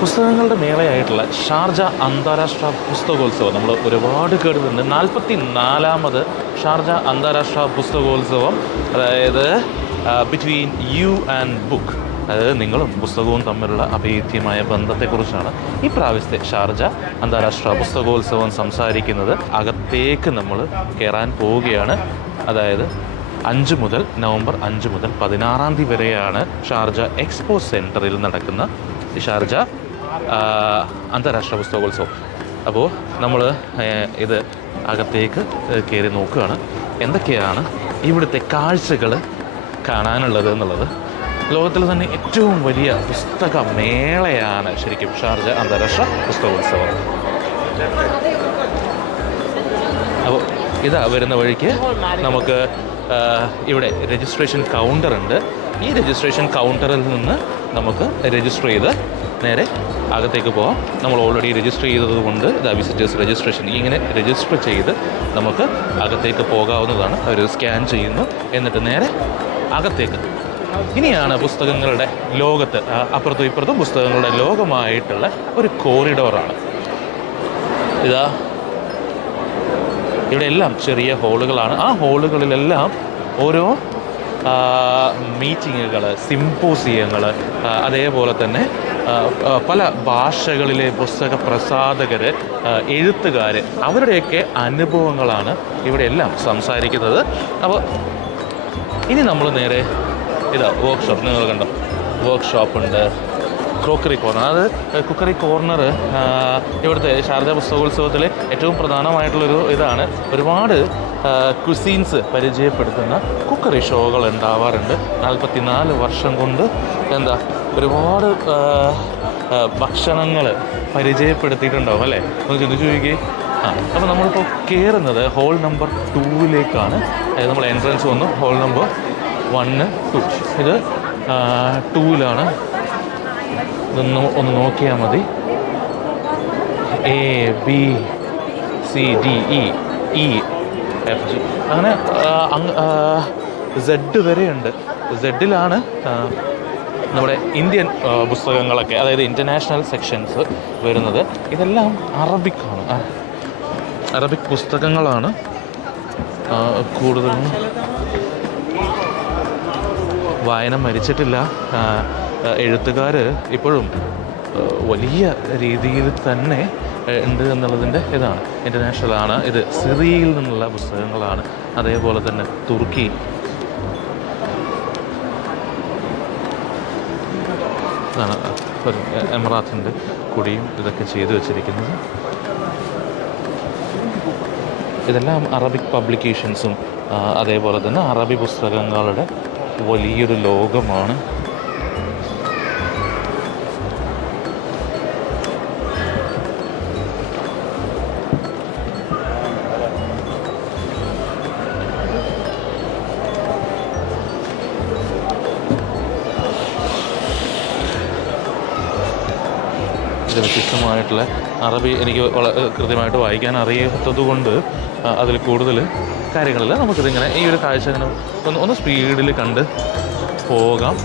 പുസ്തകങ്ങളുടെ മേളയായിട്ടുള്ള ഷാർജ അന്താരാഷ്ട്ര പുസ്തകോത്സവം. നമ്മൾ ഒരുപാട് കേട്ടിട്ടുണ്ട്. നാൽപ്പത്തി നാലാമത് ഷാർജ അന്താരാഷ്ട്ര പുസ്തകോത്സവം. അതായത് ബിറ്റ്വീൻ യു ആൻഡ് ബുക്ക് അതായത് നിങ്ങളും പുസ്തകവും തമ്മിലുള്ള അഭേദ്യമായ ബന്ധത്തെക്കുറിച്ചാണ് ഈ പ്രാവശ്യത്തെ ഷാർജ അന്താരാഷ്ട്ര പുസ്തകോത്സവം സംസാരിക്കുന്നത്. അകത്തേക്ക് നമ്മൾ കയറാൻ പോവുകയാണ്. അതായത് അഞ്ച് മുതൽ നവംബർ അഞ്ച് മുതൽ പതിനാറാം തീയതി വരെയാണ് ഷാർജ എക്സ്പോ സെന്ററിൽ നടക്കുന്ന ഷാർജ അന്താരാഷ്ട്ര പുസ്തകോത്സവം. അപ്പോൾ നമ്മൾ ഇത് അകത്തേക്ക് കയറി നോക്കുകയാണ്. എന്തൊക്കെയാണ് ഇവിടുത്തെ കാഴ്ചകൾ കാണാനുള്ളത് എന്നുള്ളത്? ലോകത്തിൽ തന്നെ ഏറ്റവും വലിയ പുസ്തക മേളയാണ് ശരിക്കും ഷാർജ അന്താരാഷ്ട്ര പുസ്തകോത്സവം. അപ്പോൾ ഇതാ വരുന്ന വഴിക്ക് നമുക്ക് ഇവിടെ രജിസ്ട്രേഷൻ കൗണ്ടറുണ്ട്. ഈ രജിസ്ട്രേഷൻ കൗണ്ടറിൽ നിന്ന് നമുക്ക് രജിസ്റ്റർ ചെയ്ത് നേരെ അകത്തേക്ക് പോവാം. നമ്മൾ ഓൾറെഡി രജിസ്റ്റർ ചെയ്തതുകൊണ്ട് ദ വിസിറ്റേഴ്സ് രജിസ്ട്രേഷൻ ഇങ്ങനെ രജിസ്റ്റർ ചെയ്ത് നമുക്ക് അകത്തേക്ക് പോകാവുന്നതാണ്. അവർ സ്കാൻ ചെയ്യുന്നു. എന്നിട്ട് നേരെ അകത്തേക്ക്. ഇനിയാണ് പുസ്തകങ്ങളുടെ ലോകത്ത് അപ്പുറത്തും ഇപ്പുറത്തും പുസ്തകങ്ങളുടെ ലോകമായിട്ടുള്ള ഒരു കോറിഡോറാണ് ഇതാ. ഇവിടെ എല്ലാം ചെറിയ ഹോളുകളാണ് ആ ഹോളുകളിലെല്ലാം ഓരോ മീറ്റിങ്ങുകൾ സിംപോസിയങ്ങൾ അതേപോലെ തന്നെ പല ഭാഷകളിലെ പുസ്തക പ്രസാധകർ എഴുത്തുകാർ അവരുടെയൊക്കെ അനുഭവങ്ങളാണ് ഇവിടെയെല്ലാം സംസാരിക്കുന്നത്. അപ്പോൾ ഇനി നമ്മൾ നേരെ ഇതാ വർക്ക്ഷോപ്പ് നിങ്ങൾ കണ്ടോ? വർക്ക്ഷോപ്പുണ്ട് ക്രോക്കറി കോർണർ അത് കുക്കറി കോർണർ ഇവിടുത്തെ ശാരദ പുസ്തകോത്സവത്തിലെ ഏറ്റവും പ്രധാനമായിട്ടുള്ളൊരു ഇതാണ്. ഒരുപാട് കുസീൻസ് പരിചയപ്പെടുത്തുന്ന കുക്കറി ഷോകൾ ഉണ്ടാവാറുണ്ട്. നാൽപ്പത്തിനാല് വർഷം കൊണ്ട് എന്താ ഒരുപാട് ഭക്ഷണങ്ങൾ പരിചയപ്പെടുത്തിയിട്ടുണ്ടാവും അല്ലേ? ഒന്ന് ചിന്തിച്ചു നോക്കി ആ അപ്പോൾ നമ്മളിപ്പോൾ കയറുന്നത് ഹോൾ നമ്പർ ടൂവിലേക്കാണ് അതായത് നമ്മൾ എൻട്രൻസ് വന്നു. ഹോൾ നമ്പർ വണ്ണ് ടു ഇത് ടൂവിലാണ് ഇതൊന്ന് ഒന്ന് നോക്കിയാൽ മതി. A B C D E E F അങ്ങനെ സെഡ് വരെയുണ്ട്. സെഡിലാണ് നമ്മുടെ ഇന്ത്യൻ പുസ്തകങ്ങളൊക്കെ അതായത് ഇന്റർനാഷണൽ സെക്ഷൻസ് വരുന്നത്. ഇതെല്ലാം അറബിക്കാണ്. അറബിക് പുസ്തകങ്ങളാണ് കൂടുതലും വായന മരിച്ചിട്ടില്ല. എഴുത്തുകാർ ഇപ്പോഴും വലിയ രീതിയിൽ തന്നെ ഉണ്ട് എന്നുള്ളതിന്റെ ഇതാണ്. ഇന്റർനാഷണൽ ആണ്. ഇത് സിറിയയിൽ നിന്നുള്ള പുസ്തകങ്ങളാണ്. അതേപോലെ തന്നെ തുർക്കി എമറാത്തിന്റെ കുടിയും ഇതൊക്കെ ചെയ്തു വച്ചിരിക്കുന്നത്. ഇതെല്ലാം അറബിക് പബ്ലിക്കേഷൻസും അതേപോലെ തന്നെ അറബി പുസ്തകങ്ങളുടെ വലിയൊരു ലോകമാണ്. വ്യത്യസ്തമായിട്ടുള്ള അറബി എനിക്ക് വളരെ കൃത്യമായിട്ട് വായിക്കാൻ അറിയാത്തത് കൊണ്ട് അതിൽ കൂടുതൽ കാര്യങ്ങളില്ല നമുക്കിതിങ്ങനെ ഈ ഒരു കാഴ്ച ഇങ്ങനെ ഒന്ന് ഒന്ന് സ്പീഡിൽ കണ്ട് പോകാം.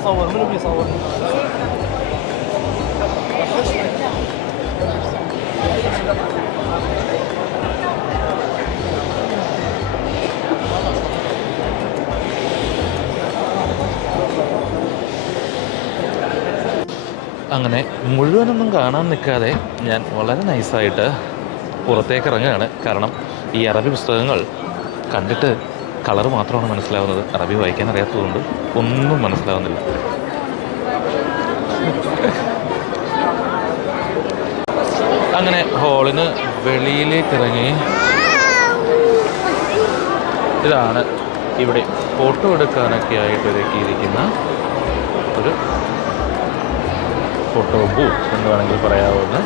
انا الحين مصور منو بيصور؟ അങ്ങനെ മുഴുവനൊന്നും കാണാൻ നിൽക്കാതെ ഞാൻ വളരെ നൈസായിട്ട് പുറത്തേക്ക് ഇറങ്ങുകയാണ് കാരണം ഈ അറബി പുസ്തകങ്ങൾ കണ്ടിട്ട് കളർ മാത്രമാണ് മനസ്സിലാവുന്നത്. അറബി വായിക്കാൻ അറിയാത്തതുകൊണ്ട് ഒന്നും മനസ്സിലാവുന്നില്ല. അങ്ങനെ ഹോളിന് വെളിയിലേക്ക് ഇറങ്ങി ഇതാണ് ഇവിടെ ഫോട്ടോ എടുക്കാനൊക്കെ ആയിട്ട് ഒരുക്കിയിരിക്കുന്ന ഒരു ഫോട്ടോ ബൂത്ത് എന്ന് വേണമെങ്കിൽ പറയാവുന്ന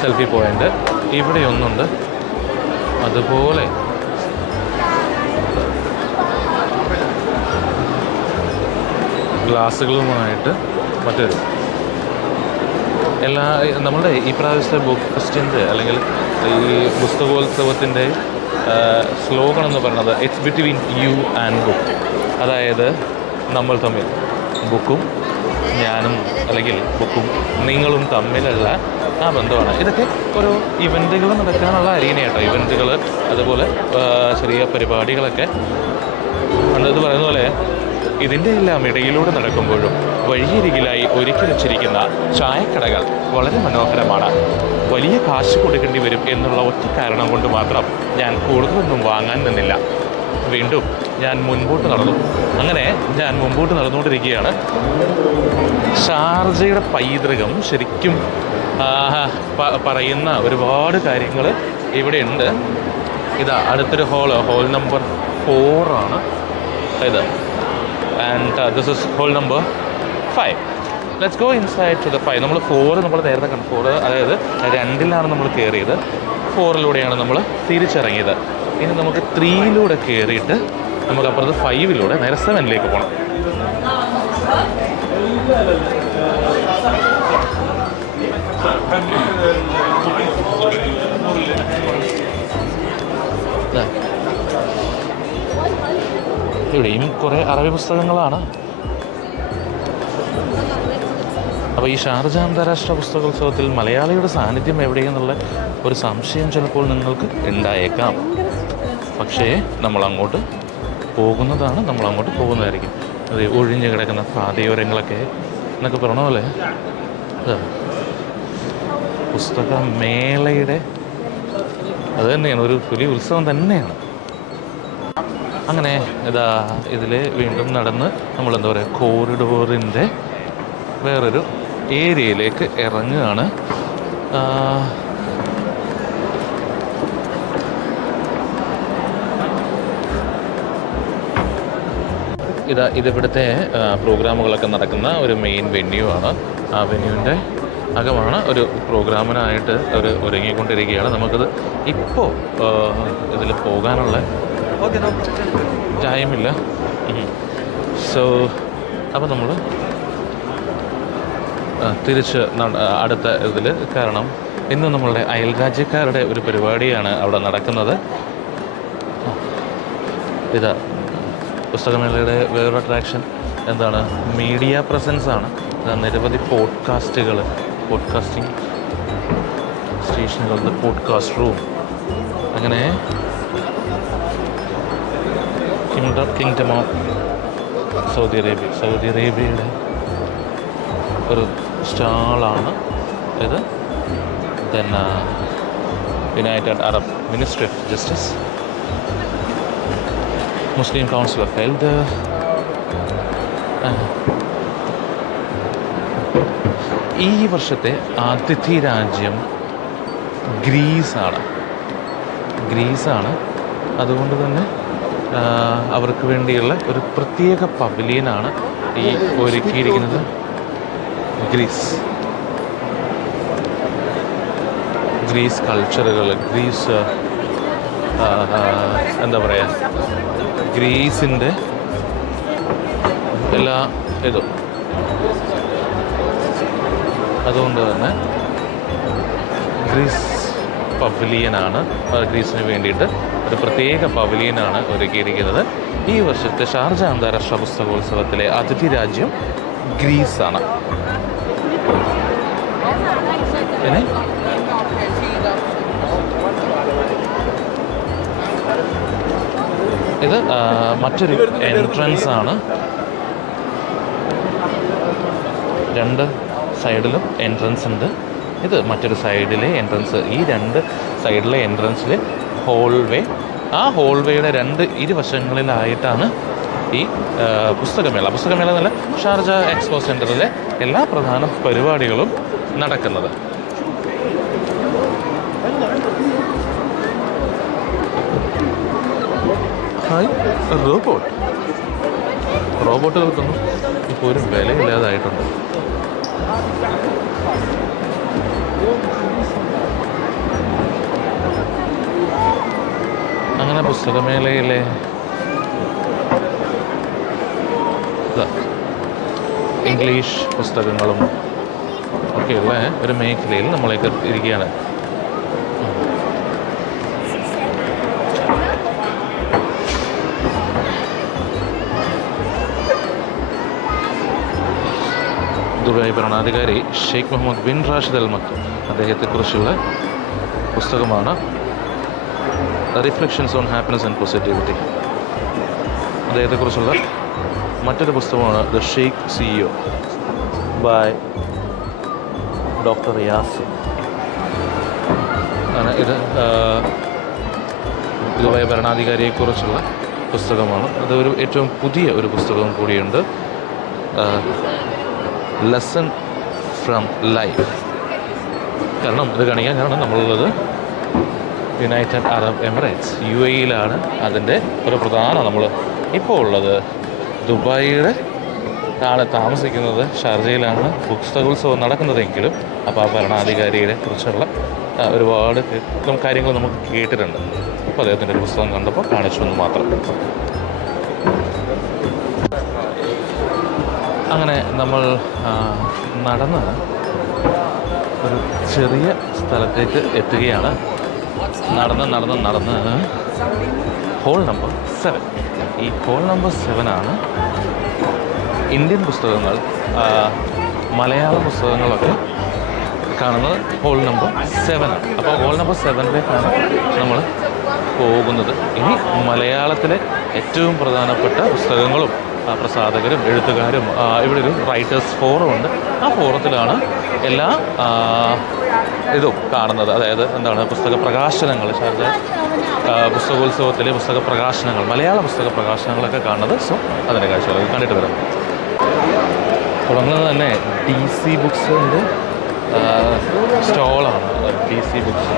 സെൽഫി പോയിന്റ് ഇവിടെ ഒന്നുണ്ട് അതുപോലെ ഗ്ലാസ്സുകളുമായിട്ട് മറ്റൊരു. എല്ലാ നമ്മുടെ ഈ പ്രാവശ്യത്തെ ബുക്ക് ഫെസ്റ്റിന്റെ അല്ലെങ്കിൽ ഈ പുസ്തകോത്സവത്തിന്റെ സ്ലോഗൺ എന്ന് പറയുന്നത് it's between you and book അതായത് നമ്മൾ തമ്മിൽ. ബുക്കും ഞാനും അല്ലെങ്കിൽ ബുക്കും നിങ്ങളും തമ്മിലുള്ള ആ ബന്ധമാണ്. ഇതൊക്കെ ഓരോ ഇവന്റുകൾ നടക്കാനുള്ള അരീനയാട്ടോ. ഇവന്റുകൾ അതുപോലെ ചെറിയ പരിപാടികളൊക്കെ ഇതിന്റെ എല്ലാം ഇടയിലൂടെ നടക്കുമ്പോഴും വഴിയരികിലായി ഒരുക്കി വച്ചിരിക്കുന്ന ചായക്കടകൾ വളരെ മനോഹരമാണ്. വലിയ കാശ് കൊടുക്കേണ്ടി വരും എന്നുള്ള ഒറ്റ കാരണം കൊണ്ട് മാത്രം ഞാൻ കൂടുതലൊന്നും വാങ്ങാൻ നിന്നില്ല. വീണ്ടും ഞാൻ മുൻപോട്ട് നടന്നു. അങ്ങനെ ഞാൻ മുമ്പോട്ട് നടന്നുകൊണ്ടിരിക്കുകയാണ്. ഷാർജയുടെ പൈതൃകം ശരിക്കും പറയുന്ന ഒരുപാട് കാര്യങ്ങൾ ഇവിടെ ഉണ്ട് ഇതാ അടുത്തൊരു ഹോൾ ഹോൾ നമ്പർ ഫോറാണ്. ഇത് and this is hall number five let's go inside to the five നമ്മൾ ഫോർ നമ്മൾ നേരത്തെ കണ്ടു. ഫോർ അതായത് രണ്ടിലാണ് നമ്മൾ കയറിയത് ഫോറിലൂടെയാണ് നമ്മൾ തിരിച്ചിറങ്ങിയത്. ഇനി നമുക്ക് ത്രീയിലൂടെ കയറിയിട്ട് നമുക്ക് അപ്പുറത്ത് ഫൈവിലൂടെ നേരെ സെവനിലേക്ക് പോകണം ഇവിടെയും കുറേ അറബി പുസ്തകങ്ങളാണ്. അപ്പോൾ ഈ ഷാർജ അന്താരാഷ്ട്ര പുസ്തകോത്സവത്തിൽ മലയാളിയുടെ സാന്നിധ്യം എവിടെയെന്നുള്ള ഒരു സംശയം ചിലപ്പോൾ നിങ്ങൾക്ക് ഉണ്ടായേക്കാം. പക്ഷേ നമ്മൾ അങ്ങോട്ട് പോകുന്നതാണ് നമ്മൾ അങ്ങോട്ട് പോകുന്നതായിരിക്കും. അത് ഒഴിഞ്ഞു കിടക്കുന്ന പാതയോരങ്ങളൊക്കെ എന്നൊക്കെ പറഞ്ഞ ഇത് പുസ്തക മേളയുടെ അത് തന്നെയാണ് ഒരു പുലി ഉത്സവം തന്നെയാണ്. അങ്ങനെ ഇതാ ഇതിൽ വീണ്ടും നടന്ന് നമ്മൾ എന്താ പറയുക കോറിഡോറിന്റെ വേറൊരു ഏരിയയിലേക്ക് ഇറങ്ങുകയാണ്. ഇതാ ഇതിവിടുത്തെ പ്രോഗ്രാമുകളൊക്കെ നടക്കുന്ന ഒരു മെയിൻ വെന്യൂ ആണ് ആ വെന്യൂവിന്റെ അകമാണ് ഒരു പ്രോഗ്രാമിനായിട്ട് ഒരു ഒരുങ്ങിക്കൊണ്ടിരിക്കുകയാണ്. നമുക്കത് ഇപ്പോൾ ഇതിൽ പോകാനുള്ള ടൈമില്ല സോ അപ്പോൾ നമ്മൾ തിരിച്ച് അടുത്ത ഇതിൽ കാരണം ഇന്ന് നമ്മളുടെ അയൽരാജ്യക്കാരുടെ ഒരു പരിപാടിയാണ് അവിടെ നടക്കുന്നത്. ഇതാ പുസ്തകമേളയുടെ വേറൊരു അട്രാക്ഷൻ എന്താണ്? മീഡിയ പ്രസൻസ് ആണ്. നിരവധി പോഡ്കാസ്റ്റുകൾ പോഡ്കാസ്റ്റിംഗ് സ്റ്റേഷനുകളുടെ പോഡ്കാസ്റ്റ് റൂം അങ്ങനെ kingdom kingdom of Saudi Arabia Saudi അറേബ്യയുടെ ഒരു സ്റ്റാളാണ് ഇത്. Then United Arab ministry of justice Muslim council of health ഈ വർഷത്തെ അതിഥി രാജ്യം ഗ്രീസാണ്. ഗ്രീസാണ്. അതുകൊണ്ട് തന്നെ അവർക്ക് വേണ്ടിയുള്ള ഒരു പ്രത്യേക പവലിയനാണ് ഈ ഒരുക്കിയിരിക്കുന്നത്. ഗ്രീസ്. ഗ്രീസ് കൾച്ചറുകൾ ഗ്രീസ് എന്താ പറയുക ഗ്രീസിന്റെ എല്ലാ ഇതും. അതുകൊണ്ട് തന്നെ ഗ്രീസ് പവലിയനാണ് ഗ്രീസിന് വേണ്ടിയിട്ട് ഒരു പ്രത്യേക പവലിയനാണ് ഒരുക്കിയിരിക്കുന്നത്. ഈ വർഷത്തെ ഷാർജ അന്താരാഷ്ട്ര പുസ്തകോത്സവത്തിലെ അതിഥി രാജ്യം ഗ്രീസാണ്. പിന്നെ? ഇത് മറ്റൊരു എൻട്രൻസ് ആണ് രണ്ട് സൈഡിലും എൻട്രൻസ് ഉണ്ട് ഇത് മറ്റൊരു സൈഡിലെ എൻട്രൻസ്. ഈ രണ്ട് സൈഡിലെ എൻട്രൻസിൽ ഹോൾവേ. ആ ഹോൾവേയുടെ രണ്ട് ഇരുവശങ്ങളിലായിട്ടാണ് ഈ പുസ്തകമേള. പുസ്തകമേള എന്നല്ല ഷാർജ എക്സ്പോ സെന്ററിലെ എല്ലാ പ്രധാന പരിപാടികളും നടക്കുന്നത്. Hi robot. റോബോട്ടുകൾക്കൊന്നും ഇപ്പോൾ ഒരു വിലയില്ലാതായിട്ടുണ്ട്. അങ്ങനെ പുസ്തകമേളയിലെ ഇംഗ്ലീഷ് പുസ്തകങ്ങളും ഒക്കെയുള്ള ഒരു മേഖലയിൽ നമ്മളൊക്കെ ഇരിക്കുകയാണ്. ദുബായ് ഭരണാധികാരി Sheikh Mohammed bin Rashid Al അദ്ദേഹത്തെക്കുറിച്ചുള്ള പുസ്തകമാണ് reflections on happiness and positivity അദ്ദേഹത്തെക്കുറിച്ചുള്ള മറ്റൊരു പുസ്തകമാണ് the Sheikh CEO by doctor Riyas ആണ് ഇത് ദുബായ് ഭരണാധികാരിയെക്കുറിച്ചുള്ള പുസ്തകമാണ്. അതൊരു ഏറ്റവും പുതിയ ഒരു പുസ്തകവും കൂടിയുണ്ട്. ലെസൺ ഫ്രം ലൈഫ് കാരണം ഇത് കാണിക്കാൻ കാരണം നമ്മളുള്ളത് യുണൈറ്റഡ് അറബ് എമിറേറ്റ്സ് യു എയിലാണ് അതിന്റെ ഒരു പ്രധാന നമ്മൾ ഇപ്പോൾ ഉള്ളത്. ദുബായിയുടെ ആണ് താമസിക്കുന്നത് ഷാർജയിലാണ്. പുസ്തകോത്സവം നടക്കുന്നതെങ്കിലും അപ്പോൾ ആ ഭരണാധികാരിയെ കുറിച്ചുള്ള ഒരുപാട് കാര്യങ്ങൾ നമുക്ക് കേട്ടിട്ടുണ്ട്. അപ്പോൾ അദ്ദേഹത്തിന്റെ ഒരു പുസ്തകം കണ്ടപ്പോൾ കാണിച്ചു എന്ന് മാത്രം. അങ്ങനെ നമ്മൾ നടന്ന് ഒരു ചെറിയ സ്ഥലത്തേക്ക് എത്തുകയാണ്. നടന്ന് നടന്ന് നടന്ന്. ഹോൾ നമ്പർ സെവൻ ഈ ഹോൾ നമ്പർ സെവനാണ് ഇന്ത്യൻ പുസ്തകങ്ങൾ മലയാള പുസ്തകങ്ങളൊക്കെ കാണുന്നത് ഹോൾ നമ്പർ സെവനാണ് അപ്പോൾ ഹോൾ നമ്പർ സെവനിലേക്കാണ് നമ്മൾ പോകുന്നത്. ഇനി മലയാളത്തിലെ ഏറ്റവും പ്രധാനപ്പെട്ട പുസ്തകങ്ങളും പ്രസാധകരും എഴുത്തുകാരും ഇവിടെ ഒരു റൈറ്റേഴ്സ് ഫോറം ഉണ്ട്. ആ ഫോറത്തിലാണ് എല്ലാ ഇതും കാണുന്നത്. അതായത് എന്താണ് പുസ്തക പ്രകാശനങ്ങൾ ശാരദ? പുസ്തകോത്സവത്തിലെ പുസ്തക പ്രകാശനങ്ങൾ മലയാള പുസ്തക പ്രകാശനങ്ങളൊക്കെ കാണുന്നത്. സോ അതിന്റെ കാഴ്ചകൾ കണ്ടിട്ട് വരാം. തുടങ്ങുന്നത് തന്നെ ഡി സി ബുക്സിന്റെ സ്റ്റോളാണ്. D C books.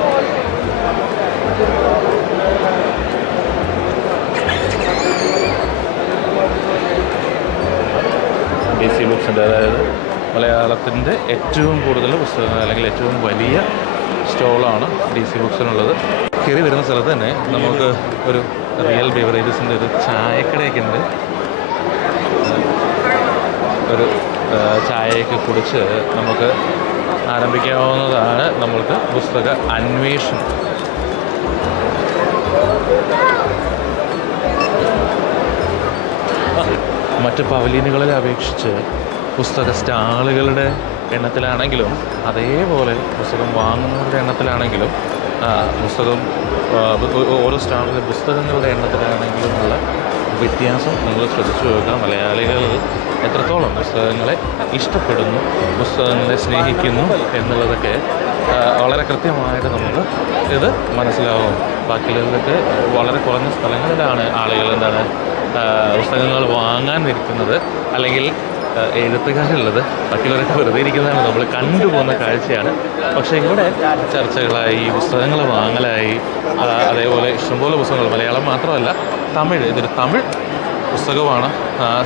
D C ബുക്സിന്റെ അതായത് മലയാളത്തിന്റെ ഏറ്റവും കൂടുതൽ പുസ്തകങ്ങൾ അല്ലെങ്കിൽ ഏറ്റവും വലിയ സ്റ്റോളാണ് ഡി സി ബുക്സിനുള്ളത്. കയറി വരുന്ന സ്ഥലത്ത് തന്നെ നമുക്ക് ഒരു റിയൽ ബിവറേജസിന്റെ ഒരു ചായക്കടയൊക്കെ ഉണ്ട് ഒരു ചായയൊക്കെ കുടിച്ച് നമുക്ക് ആരംഭിക്കാവുന്നതാണ് നമ്മൾക്ക് പുസ്തക അന്വേഷണം. മറ്റ് പവലീനുകളെ അപേക്ഷിച്ച് പുസ്തക സ്റ്റാളുകളുടെ എണ്ണത്തിലാണെങ്കിലും അതേപോലെ പുസ്തകം വാങ്ങുന്നവരുടെ എണ്ണത്തിലാണെങ്കിലും പുസ്തകം ഓരോ സ്റ്റാളിലെ പുസ്തകങ്ങളുടെ എണ്ണത്തിലാണെങ്കിലും ഉള്ള വ്യത്യാസം നിങ്ങൾ ശ്രദ്ധിച്ചു നോക്കുക. മലയാളികൾ എത്രത്തോളം പുസ്തകങ്ങളെ ഇഷ്ടപ്പെടുന്നു പുസ്തകങ്ങളെ സ്നേഹിക്കുന്നു എന്നുള്ളതൊക്കെ വളരെ കൃത്യമായിട്ട് നമുക്ക് ഇത് മനസ്സിലാവും. ബാക്കിയുള്ളതൊക്കെ വളരെ കുറഞ്ഞ സ്ഥലങ്ങളിലാണ് ആളുകൾ എന്താണ് പുസ്തകങ്ങൾ വാങ്ങാൻ ഇരിക്കുന്നത് അല്ലെങ്കിൽ എഴുത്തുകാരുള്ളത് ബാക്കിയുള്ളവരൊക്കെ വെറുതെ ഇരിക്കുന്നതാണ്. നമ്മൾ കണ്ടുപോകുന്ന കാഴ്ചയാണ്. പക്ഷേ ഇവിടെ ചർച്ചകളായി പുസ്തകങ്ങൾ വാങ്ങലായി അതേപോലെ ഇഷ്ടംപോലെ പുസ്തകങ്ങൾ മലയാളം മാത്രമല്ല തമിഴ്. ഇതൊരു തമിഴ് പുസ്തകമാണ്.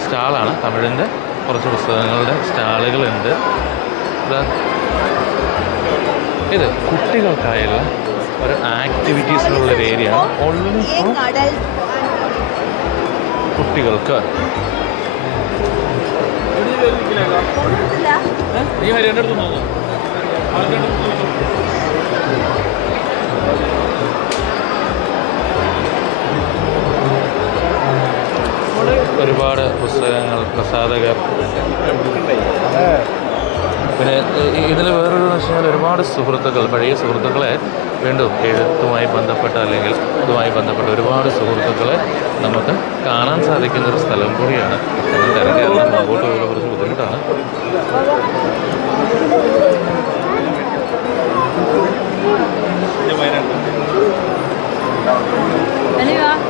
സ്റ്റാളാണ്. തമിഴിന്റെ കുറച്ച് പുസ്തകങ്ങളുടെ സ്റ്റാളുകളുണ്ട്. ഇത് കുട്ടികൾക്കായുള്ള ഒരു ആക്ടിവിറ്റീസിലുള്ളൊരു ഏരിയ കുട്ടികൾക്ക് നീ അടുത്ത് നോക്കാം ഒരുപാട് പുസ്തകങ്ങൾ പ്രസാധകർ. പിന്നെ ഇതിൽ വേറൊരു വെച്ച് കഴിഞ്ഞാൽ ഒരുപാട് സുഹൃത്തുക്കൾ പഴയ സുഹൃത്തുക്കളെ വീണ്ടും എഴുത്തുമായി ബന്ധപ്പെട്ട അല്ലെങ്കിൽ ഇതുമായി ബന്ധപ്പെട്ട ഒരുപാട് സുഹൃത്തുക്കളെ നമുക്ക് കാണാൻ സാധിക്കുന്ന ഒരു സ്ഥലം കൂടിയാണ് തിരക്കേറണം മുമ്പോട്ട് പോകുന്ന കുറച്ച് ബുദ്ധിമുട്ടാണ്. പല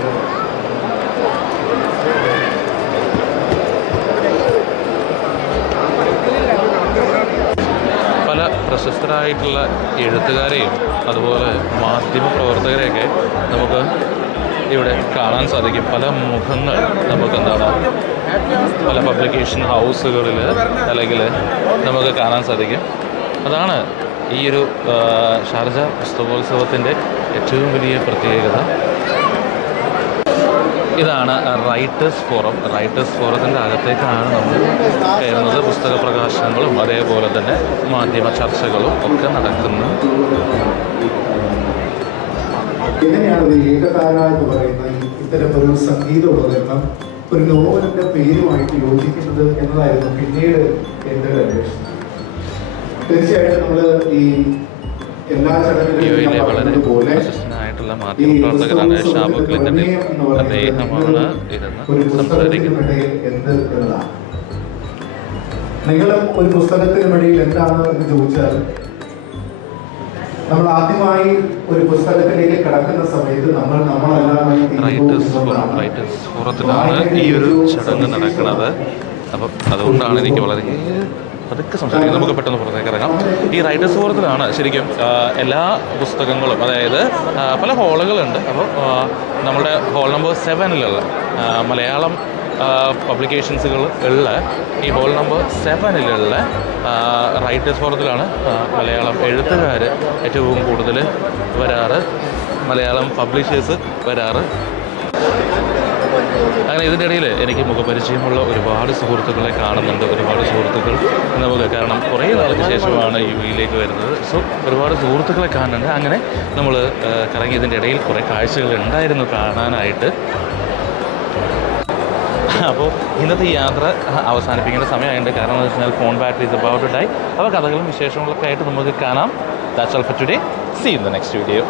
പ്രശസ്തരായിട്ടുള്ള എഴുത്തുകാരെയും അതുപോലെ മാധ്യമ പ്രവർത്തകരെയൊക്കെ നമുക്ക് ഇവിടെ കാണാൻ സാധിക്കും. പല മുഖങ്ങൾ നമുക്ക് എന്താണ് പല പബ്ലിക്കേഷൻ ഹൗസുകളിൽ അല്ലെങ്കിൽ നമുക്ക് കാണാൻ സാധിക്കും. അതാണ് ഈ ഒരു ഷാർജ പുസ്തകോത്സവത്തിന്റെ ഏറ്റവും വലിയ പ്രത്യേകത. ഇതാണ് റൈറ്റേഴ്സ് ഫോറം റൈറ്റേഴ്സ് ഫോറത്തിന്റെ അകത്തേക്കാണ് നമ്മൾ കയറുന്നത്. പുസ്തക പ്രകാശനങ്ങളും അതേപോലെ തന്നെ മാധ്യമ ചർച്ചകളും ഒക്കെ നടക്കുന്നു. എങ്ങനെയാണ് ഏകതാര എന്ന് പറയുന്ന ഇത്തരം ഒരു സംഗീത ഉപകരണം ഒരു നോവലിന്റെ പേരുമായിട്ട് യോജിക്കുന്നത് എന്നതായിരുന്നു പിന്നീട് എന്റെ ഒരു അന്വേഷണം. തീർച്ചയായിട്ടും നമ്മൾ ഈ എല്ലാ ചടങ്ങുകളിലും വളരെ പറഞ്ഞതുപോലെ പ്രശസ്തനായിട്ടുള്ള മാധ്യമപ്രവർത്തകനായ ഷാബു ക്ലിന്റണിൽ അദ്ദേഹമാണ് ഇരുന്ന് സംസാരിക്കുന്നത്. നിങ്ങളും ഒരു പുസ്തകത്തിനുമിടയിൽ എന്താണ് എന്ന് ചോദിച്ചാൽ നമ്മൾ ആദ്യമായി ഒരു പുസ്തകത്തിലേക്ക് കടക്കുന്ന സമയത്ത് നമ്മൾ റൈറ്റേഴ്സ് ഫോറത്തിലാണ് ഈ ഒരു ചടങ്ങ് നടക്കുന്നത്. അപ്പം അതുകൊണ്ടാണ് എനിക്ക് വളരെ പതുക്കെ സംസാരിക്കുന്നത് നമുക്ക് പെട്ടെന്ന് പുറത്തേക്ക് ഇറങ്ങാം. ഈ റൈറ്റേഴ്സ് ഫോറത്തിലാണ് ശരിക്കും എല്ലാ പുസ്തകങ്ങളും അതായത് പല ഹോളുകളുണ്ട് അപ്പോൾ നമ്മുടെ ഹോൾ നമ്പർ സെവനിലുള്ള മലയാളം പബ്ലിക്കേഷൻസുകൾ ഉള്ള ഈ ഹോൾ നമ്പർ സെവനിലുള്ള റൈറ്റേഴ്സ് ഫോറത്തിലാണ് മലയാളം എഴുത്തുകാർ ഏറ്റവും കൂടുതൽ വരാറ് മലയാളം പബ്ലിഷേഴ്സ് വരാറ്. അങ്ങനെ ഇതിന്റെ ഇടയിൽ എനിക്ക് മുഖപരിചയമുള്ള ഒരുപാട് സുഹൃത്തുക്കളെ കാണുന്നുണ്ട് ഒരുപാട് സുഹൃത്തുക്കൾ നമുക്ക് കാരണം കുറേ നാൾക്ക് ശേഷമാണ് യു ഇയിലേക്ക് വരുന്നത്. സോ ഒരുപാട് സുഹൃത്തുക്കളെ കാണുന്നുണ്ട്. അങ്ങനെ നമ്മൾ കറങ്ങി ഇതിന്റെ ഇടയിൽ കുറേ കാഴ്ചകൾ ഉണ്ടായിരുന്നു കാണാനായിട്ട്. അപ്പോൾ ഇന്നത്തെ യാത്ര അവസാനിപ്പിക്കേണ്ട സമയമായിട്ട് കാരണം എന്ന് വെച്ചാൽ phone battery is about die അപ്പോൾ കഥകളും വിശേഷങ്ങളൊക്കെ ആയിട്ട് നമുക്ക് കാണാം. That's all for today see in the next video